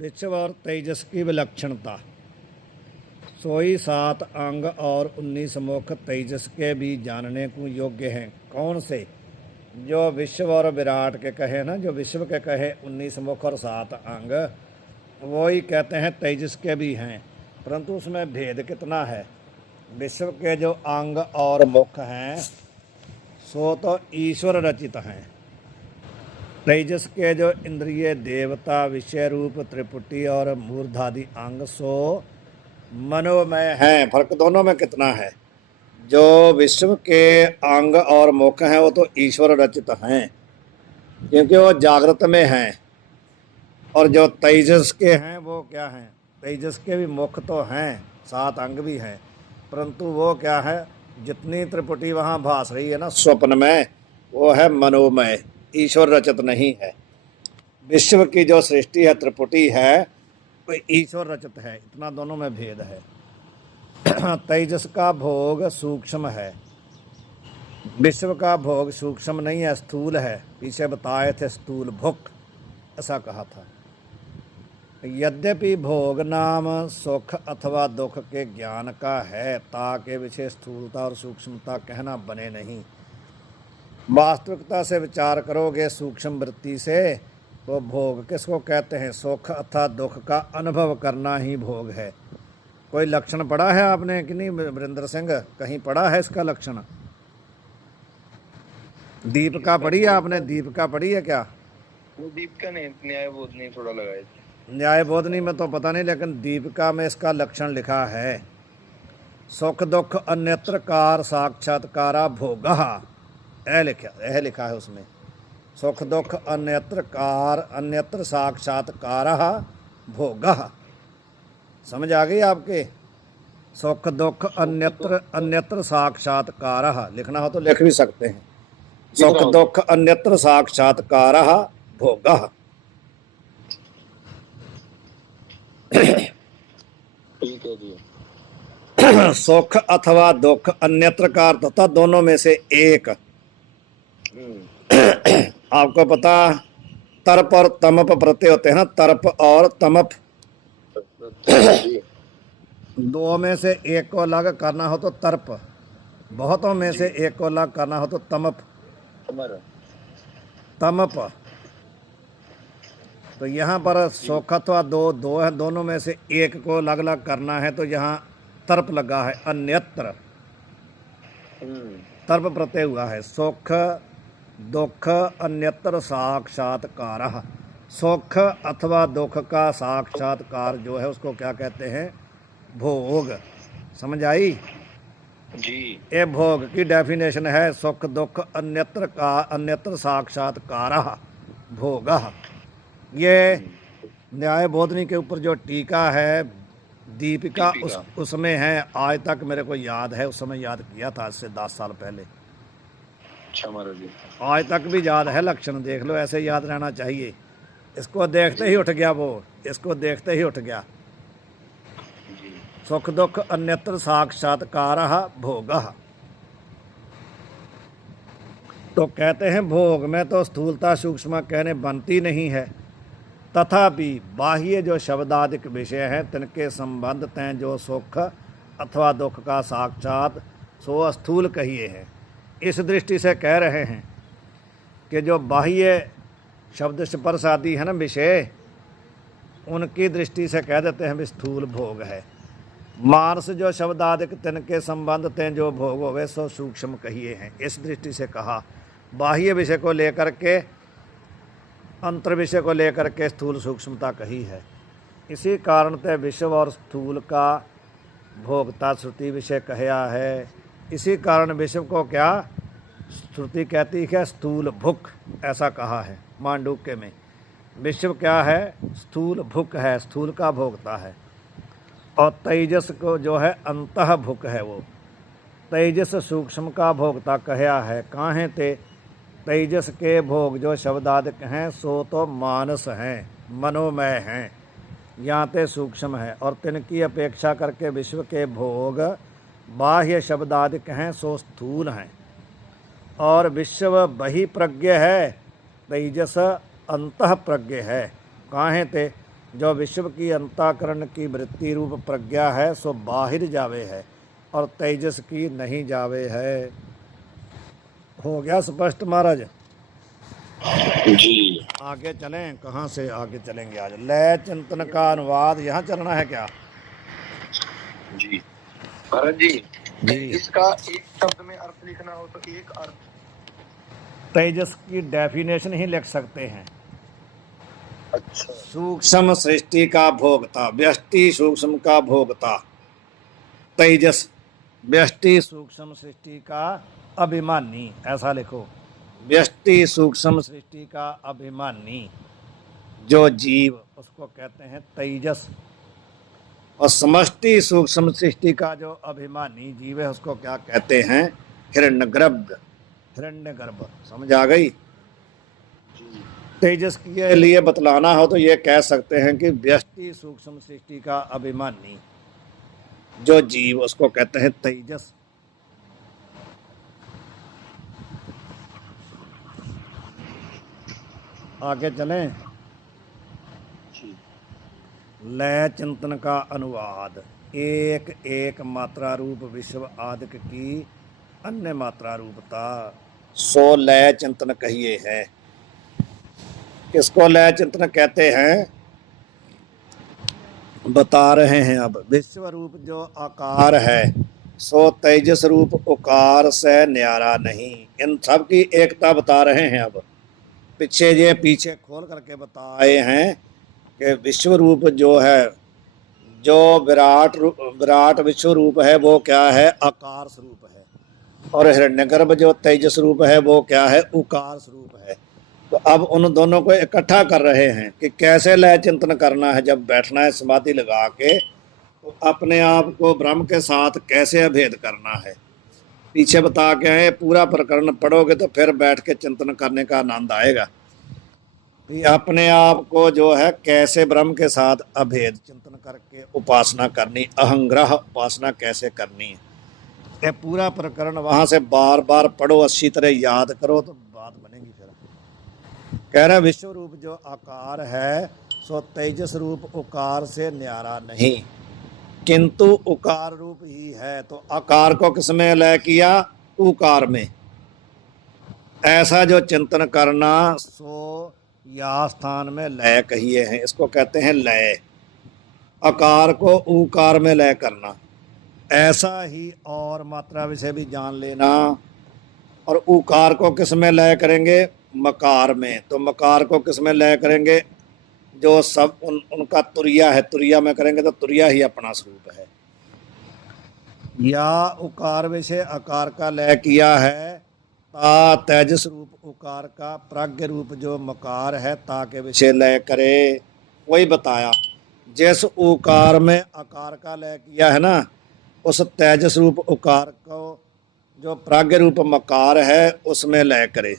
विश्व और तेजस की विलक्षणता। सोई 7 अंग और 19 मुख तेजस के भी जानने को योग्य हैं। कौन से? जो विश्व और विराट के कहे ना, जो विश्व के कहे 19 मुख और 7 अंग, वो ही कहते हैं तेजस के भी हैं, परंतु उसमें भेद कितना है। विश्व के जो अंग और मुख हैं सो तो ईश्वर रचित हैं। तेजस के जो इंद्रिय देवता, विषय रूप, त्रिपुटी और मूर्धादि अंग सो मनोमय हैं। फर्क दोनों में कितना है? जो विश्व के अंग और मुख हैं वो तो ईश्वर रचित हैं क्योंकि वो जागृत में हैं, और जो तेजस के हैं वो क्या हैं? तेजस के भी मुख तो हैं, 7 अंग भी हैं, परंतु वो क्या है, जितनी त्रिपुटी वहाँ भास रही है ना स्वप्न में, वो है मनोमय, ईश्वर रचित नहीं है। विश्व की जो सृष्टि है, त्रिपुटी है, वो ईश्वर रचित है। इतना दोनों में भेद है। तेजस का भोग सूक्ष्म है, विश्व का भोग सूक्ष्म नहीं है, स्थूल है। पीछे बताए थे स्थूल भुक, ऐसा कहा था। यद्यपि भोग नाम सुख अथवा दुख के ज्ञान का है, ताके विषय स्थूलता और सूक्ष्मता कहना बने नहीं। वास्तविकता से विचार करोगे सूक्ष्म वृत्ति से, तो भोग किसको कहते हैं? सुख अथवा दुख का अनुभव करना ही भोग है। कोई लक्षण पढ़ा है आपने कि नहीं वीरेंद्र सिंह? कहीं पढ़ा है इसका लक्षण? दीपिका पढ़ी है आपने? दीपिका पढ़ी है क्या? दीपिका नहीं, न्याय बोधनी थोड़ा लगाए। न्याय बोधनी में तो पता नहीं, लेकिन दीपिका में इसका लक्षण लिखा है। सुख दुख अन्यत्र कार साक्षात्कारा भोगः, यह लिखा है उसमें। सुख दुख अन्यत्र कार, अन्यत्र साक्षात्कारः भोगः। समझ आ गई आपके? सुख दुख अन्यत्र साक्षात्कारः लिखना हो तो लिख भी सकते हैं। सुख दुख अन्यत्र साक्षात्कारः भोगः। ठीक है जी। सुख अथवा दुख अन्यत्र का अर्थ होता दोनों में से एक। आपको पता तर्प और तमप प्रत्यय होते हैं ना, तर्प और तमप। दो में से एक को अलग करना हो तो तर्प, बहुतों में से एक को अलग करना हो तो तमप। तमप। तो यहाँ पर सुख अथवा दो है, दोनों में से एक को अलग अलग करना है तो यहाँ तर्प लगा है, अन्यत्र तर्प प्रत्यय हुआ है। सुख दुख अन्यत्र साक्षात्कारः। सुख अथवा दुख का साक्षात्कार जो है उसको क्या कहते हैं? भोग। समझ आई जी? ये भोग की डेफिनेशन है, सुख दुख अन्यत्र साक्षात्कारः भोगः। ये न्याय बोधनी के ऊपर जो टीका है दीपिका, उसमें है। आज तक मेरे को याद है, उस समय याद किया था, आज से 10 साल पहले। अच्छा महाराज जी। आज तक भी याद है। लक्षण देख लो, ऐसे याद रहना चाहिए। इसको देखते ही उठ गया वो, इसको देखते ही उठ गया। सुख दुख अन्यत्र साक्षात्कारः भोगः। तो कहते हैं भोग में तो स्थूलता सूक्ष्म कहने बनती नहीं है, तथापि बाह्य जो शब्दादिक विषय हैं तिनके संबंध तय जो सुख अथवा दुख का साक्षात सो स्थूल कहिए हैं। इस दृष्टि से कह रहे हैं कि जो बाह्य शब्द स्पर्श आदि है ना विषय, उनकी दृष्टि से कह देते हैं स्थूल भोग है। मानस जो शब्दादिक तिनके संबंध तय जो भोग होवे सो सूक्ष्म कहिए हैं। इस दृष्टि से कहा बाह्य विषय को लेकर के, अंतर विषय को लेकर के स्थूल सूक्ष्मता कही है। इसी कारण ते विश्व और स्थूल का भोगता श्रुति विषय कहया है। इसी कारण विश्व को क्या श्रुति कहती है? स्थूल भुक, ऐसा कहा है मांडूक्य में। विश्व क्या है? स्थूल भुक है, स्थूल का भोगता है। और तेजस को जो है अंतः भुक है, वो तेजस सूक्ष्म का भोगता कहया है। कहाँ है ते? तेजस के भोग जो शब्दादिक हैं सो तो मानस हैं, मनोमय हैं, यहाँ ते सूक्ष्म है। और तिनकी अपेक्षा करके विश्व के भोग बाह्य शब्दादिक हैं सो स्थूल हैं। और विश्व बहिप्रज्ञ है, तेजस अंतः प्रज्ञ है। काहे ते जो विश्व की अंतःकरण की वृत्ति रूप प्रज्ञा है सो बाहिर जावे है और तेजस की नहीं जावे है। हो गया स्पष्ट महाराज? जी आगे चलें, कहाँ से आगे चलेंगे आज? लय चिंतन का अनुवाद यहाँ चलना है क्या? जी भरत जी, जी। इसका एक शब्द में अर्थ लिखना हो तो एक अर्थ। तेजस की डेफिनेशन ही लिख सकते हैं। अच्छा। सूक्ष्म सृष्टि का भोगता, व्यष्टि सूक्ष्म का भोगता। तेजस व्यष्टि सूक्ष्म सृष्टि का अभिमानी, ऐसा लिखो। व्यष्टि सूक्ष्म सृष्टि का अभिमानी जो जीव, उसको कहते हैं तेजस। और समष्टि सूक्ष्म सृष्टि का जो अभिमानी जीव है उसको क्या कहते हैं? हिरण्यगर्भ। हिरण्यगर्भ, समझ आ गई? तेजस के लिए बतलाना हो तो ये कह सकते हैं कि व्यष्टि सूक्ष्म सृष्टि का अभिमानी जो जीव, उसको कहते हैं तेजस। आगे चलें। लय चिंतन का अनुवाद। एक एक मात्रा रूप विश्व आदिक की अन्य मात्रा रूपता, सो लय चिंतन कहिए है। किसको लय चिंतन कहते हैं बता रहे हैं। अब विश्व रूप जो आकार है सो तेजस रूप उकार से न्यारा नहीं। इन सब की एकता बता रहे हैं। अब पीछे खोल करके बताए हैं कि विश्व रूप जो है, जो विराट विश्व रूप है वो क्या है? आकार स्वरूप है। और हिरण्यगर्भ जो तेजस रूप है वो क्या है? उकार स्वरूप है। तो अब उन दोनों को इकट्ठा कर रहे हैं कि कैसे लय चिंतन करना है। जब बैठना है समाधि लगा के तो अपने आप को ब्रह्म के साथ कैसे अभेद करना है, पीछे बता के आए। पूरा प्रकरण पढ़ोगे तो फिर बैठ के चिंतन करने का आनंद आएगा। अपने आप को जो है कैसे ब्रह्म के साथ अभेद चिंतन करके उपासना करनी, अहंग्रह उपासना कैसे करनी है, ये पूरा प्रकरण वहां से बार बार पढ़ो, अच्छी तरह याद करो तो बात बनेगी। फिर कह रहे विश्व रूप जो आकार है सो तेजस रूप उकार से न्यारा नहीं, किंतु उकार रूप ही है। तो आकार को किसमें लय किया? उकार में। ऐसा जो चिंतन करना सो या स्थान में लय कहिए हैं। इसको कहते हैं लय। आकार को उकार में लय करना। ऐसा ही और मात्रा विषय भी जान लेना। और उकार को किस में लय करेंगे? मकार में। तो मकार को किस में लय करेंगे? जो सब उनका तुरिया है, तुरिया में करेंगे तो तुरिया ही अपना स्वरूप है। या उकार विषय आकार का लय किया है ता तेजस रूप उकार का प्राज्ञ रूप जो मकार है ता के विषय लय करे। वही बताया, जिस उकार में आकार का लय किया है ना, उस तेजस रूप उकार को जो प्राज्ञ रूप मकार है उसमें लय करे।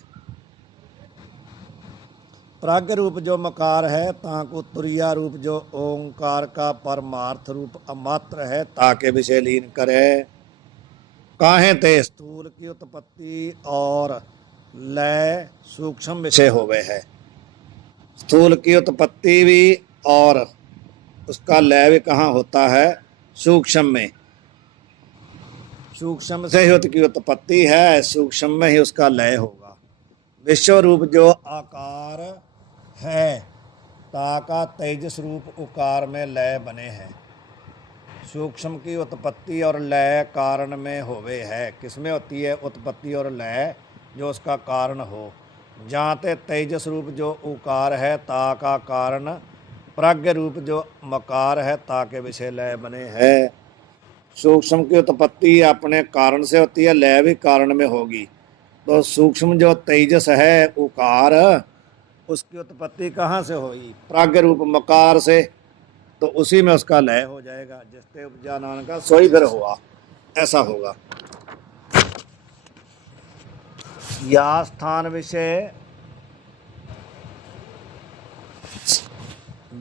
प्राज्ञ रूप जो मकार है ताको तुरिया रूप जो ओंकार का परमार्थ रूप अमात्र है ताके विषय लीन करे। काहे ते स्थूल की उत्पत्ति और लय सूक्ष्म विषय हो गए है। स्थूल की उत्पत्ति भी और उसका लय भी कहाँ होता है? सूक्ष्म में। सूक्ष्म से ही उसकी उत्पत्ति है, सूक्ष्म में ही उसका लय होगा। विश्व रूप जो आकार है ताका तेजस रूप उकार में लय बने हैं। सूक्ष्म की उत्पत्ति और लय कारण में होवे है। किसमें होती है उत्पत्ति और लय? जो उसका कारण हो। जाते तेजस रूप जो उकार है ता का कारण प्राज्ञ रूप जो मकार है ता के विषय लय बने हैं। सूक्ष्म की उत्पत्ति अपने कारण से होती है, लय भी कारण में होगी। तो सूक्ष्म जो तेजस है उकार, उसकी उत्पत्ति कहाँ से होगी? प्राज्ञ रूप मकार से। तो उसी में उसका लय हो जाएगा। जिसते उपजा नान का सोई फिर हुआ, ऐसा होगा। या स्थान विषय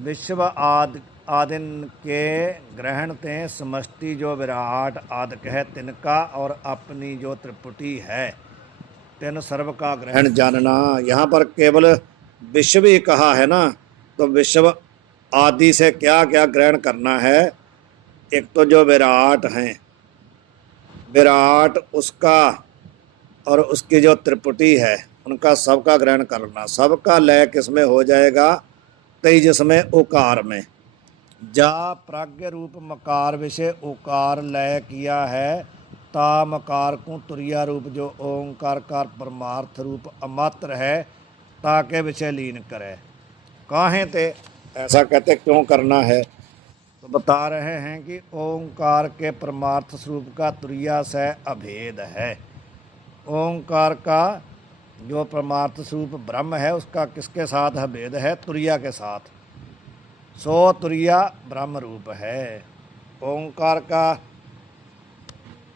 विश्व आदिन के ग्रहण ते समष्टि जो विराट आदिक है तिनका और अपनी जो त्रिपुटी है तिन सर्व का ग्रहण जानना। यहाँ पर केवल विश्व ही कहा है ना, तो विश्व आदि से क्या क्या ग्रहण करना है। एक तो जो विराट हैं, विराट उसका और उसकी जो त्रिपुटी है उनका सबका ग्रहण करना। सबका लय किसमें हो जाएगा, तेजस में, ओकार में। जा प्राज्ञ रूप मकार विषय ओकार लय किया है, ता मकार को तुरिया रूप जो ओंकार का परमार्थ रूप अमात्र है, ताके विषय लीन करे। काहे ते ऐसा कहते क्यों करना है, तो बता रहे हैं कि ओंकार के परमार्थ स्वरूप का तुरिया से अभेद है। ओंकार का जो परमार्थ स्वरूप ब्रह्म है उसका किसके साथ अभेद है, तुरिया के साथ। सो तुरिया ब्रह्म रूप है। ओंकार का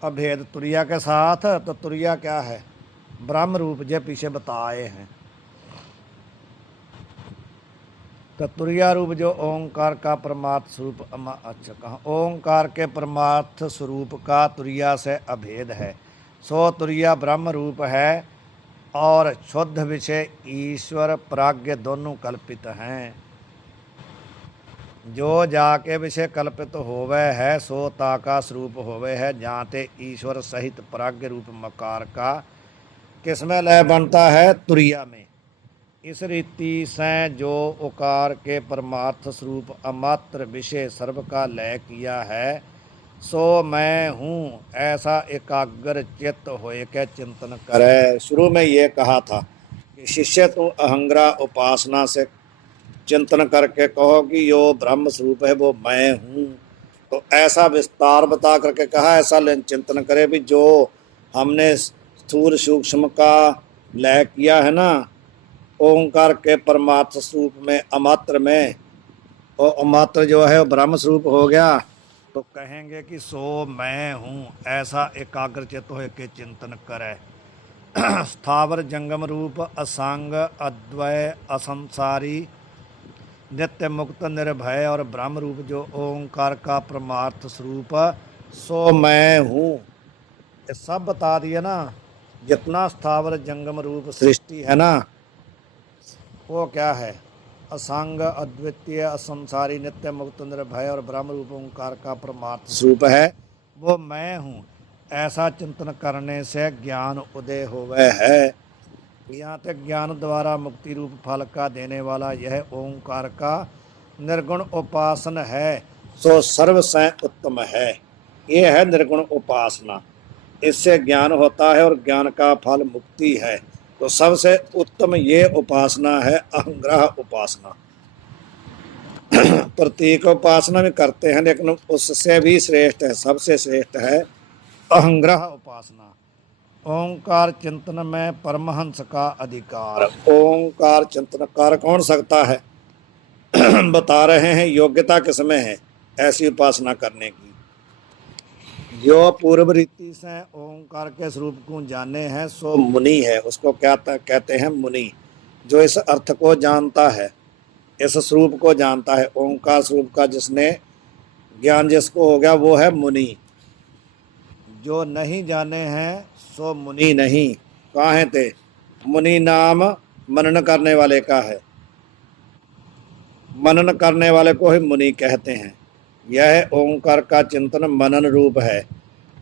अभेद तुरिया के साथ, तो तुरिया क्या है, ब्रह्म रूप, जो पीछे बताए हैं। तो तुरिया रूप जो ओंकार का परमार्थ स्वरूप अच्छा कहा, ओंकार के परमार्थ स्वरूप का तुरिया से अभेद है। सो तुरिया ब्रह्म रूप है और शुद्ध विषय ईश्वर प्राज्ञ दोनों कल्पित हैं। जो जाके विषय कल्पित होवे है सो ताका स्वरूप होवे है, जाते ईश्वर सहित प्राज्ञ रूप मकार का किसमें लय बनता है, तुरिया में। इस रीति से जो ओकार के परमार्थ स्वरूप अमात्र विषय सर्व का लय किया है, सो मैं हूँ ऐसा एकाग्र चित्त होए के चिंतन करे। शुरू में ये कहा था कि शिष्य तू अहंग्रह उपासना से चिंतन करके कहो कि यो ब्रह्म स्वरूप है वो मैं हूँ। तो ऐसा विस्तार बता करके कहा, ऐसा चिंतन करे भी जो हमने स्थूल सूक्ष्म का लय किया है ना ओंकार के परमार्थ स्वरूप में अमात्र में, और अमात्र जो है वो ब्रह्म स्वरूप हो गया। तो कहेंगे कि सो मैं हूँ ऐसा एकाग्रचित हो के चिंतन करे। स्थावर जंगम रूप असंग अद्वय असंसारी नित्य मुक्त निर्भय और ब्रह्म रूप जो ओंकार का परमार्थ स्वरूप सो मैं हूँ, ये सब बता दिए ना। जितना स्थावर जंगम रूप सृष्टि है ना वो क्या है, असंग अद्वितीय असंसारी नित्य मुक्त निर्भय और ब्रह्म रूप ओंकार का परमार्थ स्वरूप है, वो मैं हूँ। ऐसा चिंतन करने से ज्ञान उदय होवे है। यहाँ तक ज्ञान द्वारा मुक्ति रूप फल का देने वाला यह ओंकार का निर्गुण उपासन है, सो सर्व से उत्तम है। ये है निर्गुण उपासना, इससे ज्ञान होता है और ज्ञान का फल मुक्ति है। तो सबसे उत्तम ये उपासना है अहंग्रह उपासना। प्रतीक उपासना भी करते हैं लेकिन उससे भी श्रेष्ठ है, सबसे श्रेष्ठ है अहंग्रह उपासना। ओंकार चिंतन में परमहंस का अधिकार। ओंकार चिंतन कर कौन सकता है, बता रहे हैं योग्यता किसमें है ऐसी उपासना करने की। जो पूर्व रीति से ओंकार के स्वरूप को जाने हैं सो मुनि है, उसको क्या कहते हैं, मुनि। जो इस अर्थ को जानता है, इस स्वरूप को जानता है, ओंकार स्वरूप का जिसने ज्ञान जिसको हो गया वो है मुनि। जो नहीं जाने हैं सो मुनि नहीं। कहाँ थे, मुनि नाम मनन करने वाले का है, मनन करने वाले को ही मुनि कहते हैं। यह ओंकार का चिंतन मनन रूप है,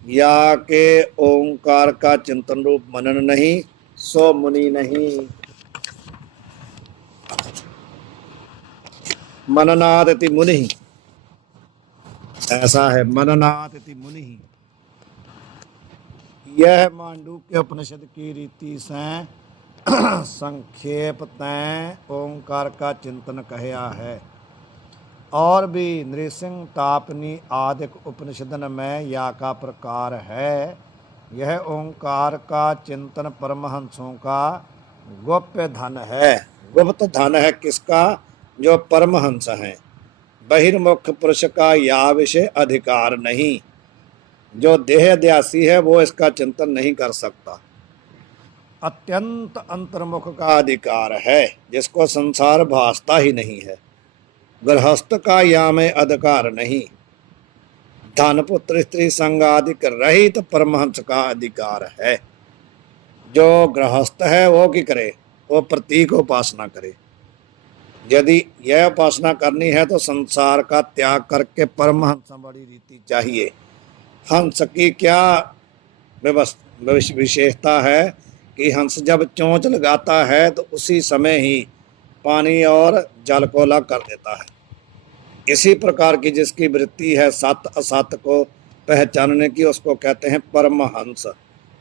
या के ओंकार का चिंतन रूप मनन नहीं सो मुनि नहीं। मननात् इति मुनि, ऐसा है, मननात् इति मुनि। यह मांडूक्य उपनिषद की रीति से संक्षेप तय ओंकार का चिंतन कहया है। और भी नृसिंह तापनी आदि उपनिषदन में या का प्रकार है। यह ओंकार का चिंतन परमहंसों का गोप्य धन है। गुप्त धन है किसका, जो परमहंस हैं। बहिर्मुख पुरुष का या विषय अधिकार नहीं, जो देहद्यासी है वो इसका चिंतन नहीं कर सकता। अत्यंत अंतर्मुख का अधिकार है, जिसको संसार भासता ही नहीं है। गृहस्थ का या में अधिकार नहीं। धन पुत्र स्त्री संग आदि रहित परमहंस का अधिकार है। जो गृहस्थ है वो की करे, वो प्रतीक उपासना करे। यदि यह उपासना करनी है तो संसार का त्याग करके परमहंस बड़ी रीति चाहिए। हंस की क्या विशेषता है कि हंस जब चोंच लगाता है तो उसी समय ही पानी और जल को अलग कर देता है। इसी प्रकार की जिसकी वृत्ति है सत्य असत्य को पहचानने की, उसको कहते हैं परमहंस।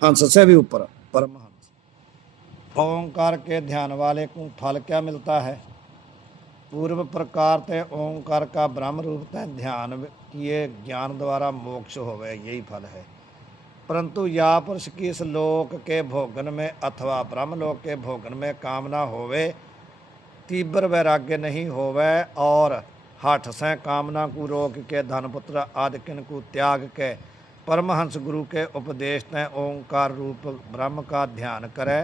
हंस से भी ऊपर परमहंस। ओंकार के ध्यान वाले को फल क्या मिलता है? पूर्व प्रकार ते ओंकार का ब्रह्म रूप ते ध्यान किए ज्ञान द्वारा मोक्ष होवे, यही फल है। परंतु या पुरुष की इस लोक के भोगन में अथवा ब्रह्मलोक के भोगन में कामना होवे, तीव्र वैराग्य नहीं होवे और हठ से कामना को रोक के धनपुत्र आदि किन को त्याग के परमहंस गुरु के उपदेश ने ओंकार रूप ब्रह्म का ध्यान करे,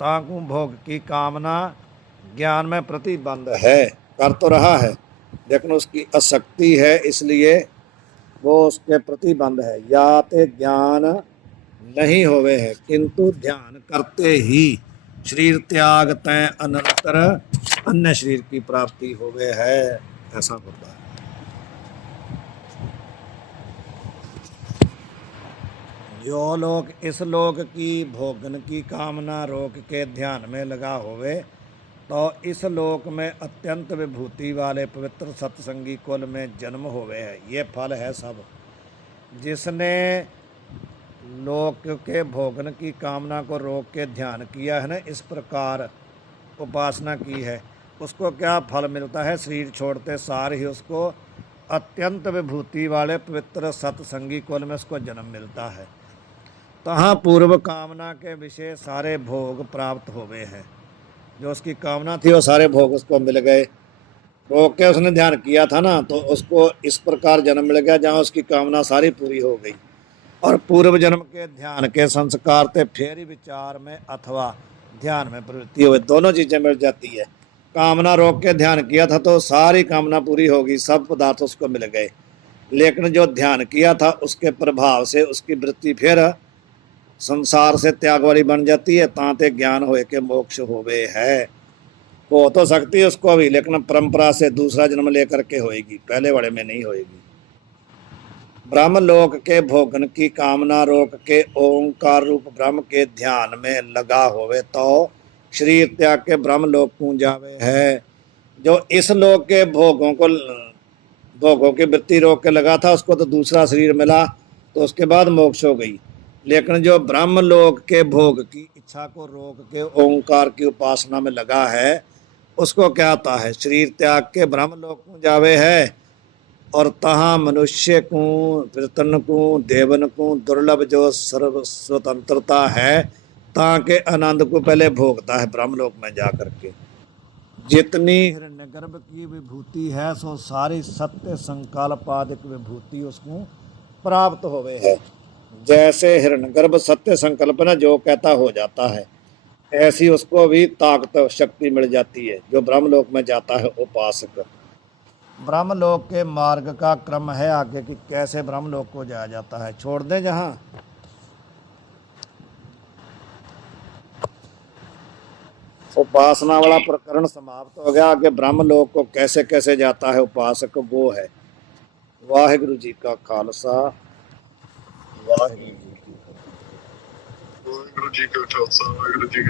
ताकू भोग की कामना ज्ञान में प्रतिबंध है, कर तो रहा है लेकिन उसकी आसक्ति है, इसलिए वो उसके प्रतिबंध है। या ते ज्ञान नहीं होवे है, किंतु ध्यान करते ही शरीर त्याग तय अनंतर अन्य शरीर की प्राप्ति होवे है, ऐसा होता है। जो लोग इस लोक की भोगन की कामना रोक के ध्यान में लगा होवे, तो इस लोक में अत्यंत विभूति वाले पवित्र सत्संगी कुल में जन्म होवे है। ये फल है सब। जिसने लोक के भोगन की कामना को रोक के ध्यान किया है ना, इस प्रकार उपासना की है, उसको क्या फल मिलता है? शरीर छोड़ते सार ही उसको अत्यंत विभूति वाले पवित्र सत्संगी कुल में उसको जन्म मिलता है। तहाँ पूर्व कामना के विषय सारे भोग प्राप्त होवे हैं। जो उसकी कामना थी वो सारे भोग उसको मिल गए। रोक के उसने ध्यान किया था ना, तो उसको इस प्रकार जन्म मिल गया जहाँ उसकी कामना सारी पूरी हो गई। और पूर्व जन्म के ध्यान के संस्कार थे फिर ही विचार में अथवा ध्यान में प्रवृत्ति हुए, दोनों चीज़ें मिल जाती है। कामना रोक के ध्यान किया था तो सारी कामना पूरी होगी, सब पदार्थ उसको मिल गए। लेकिन जो ध्यान किया था उसके प्रभाव से उसकी वृत्ति फिर संसार से त्याग वाली बन जाती है, तांते ज्ञान होए के मोक्ष होवे है। हो तो सकती है उसको भी, लेकिन परंपरा से दूसरा जन्म लेकर के होएगी, पहले वाले में नहीं होएगी। ब्रह्मलोक के भोगन की कामना रोक के ओंकार रूप ब्रह्म के ध्यान में लगा होवे तो शरीर त्याग के ब्रह्मलोक को जावे है। जो इस लोक के भोगों की वृत्ति रोक के लगा था, उसको तो दूसरा शरीर मिला तो उसके बाद मोक्ष हो गई। लेकिन जो ब्रह्मलोक के भोग की इच्छा को रोक के ओंकार की उपासना में लगा है, उसको क्या आता है? शरीर त्याग के ब्रह्मलोक को जावे है और तहाँ मनुष्य को, कीर्तन को, देवन को दुर्लभ जो सर्व स्वतंत्रता है, ताके आनंद को पहले भोगता है ब्रह्मलोक में जा करके। जितनी हिरण्यगर्भ की विभूति है सो सारी सत्य संकल्पादिक विभूति उसको प्राप्त होवे है। जैसे हिरण्यगर्भ सत्य संकल्प न जो कहता हो जाता है, ऐसी उसको भी ताकत शक्ति मिल जाती है जो ब्रह्मलोक में जाता है उपासक। ब्रह्मलोक के मार्ग का क्रम है आगे कि कैसे ब्रह्मलोक को जाया जाता है। छोड़ दें जहाँ उपासना वाला प्रकरण समाप्त हो गया, आगे ब्रह्मलोक को कैसे कैसे जाता है उपासक, वो है। वाहिगुरु जी का खालसा, वाहिगुरु जी की वाहिगुरु जी का खालसा, वाहिगुरु जी की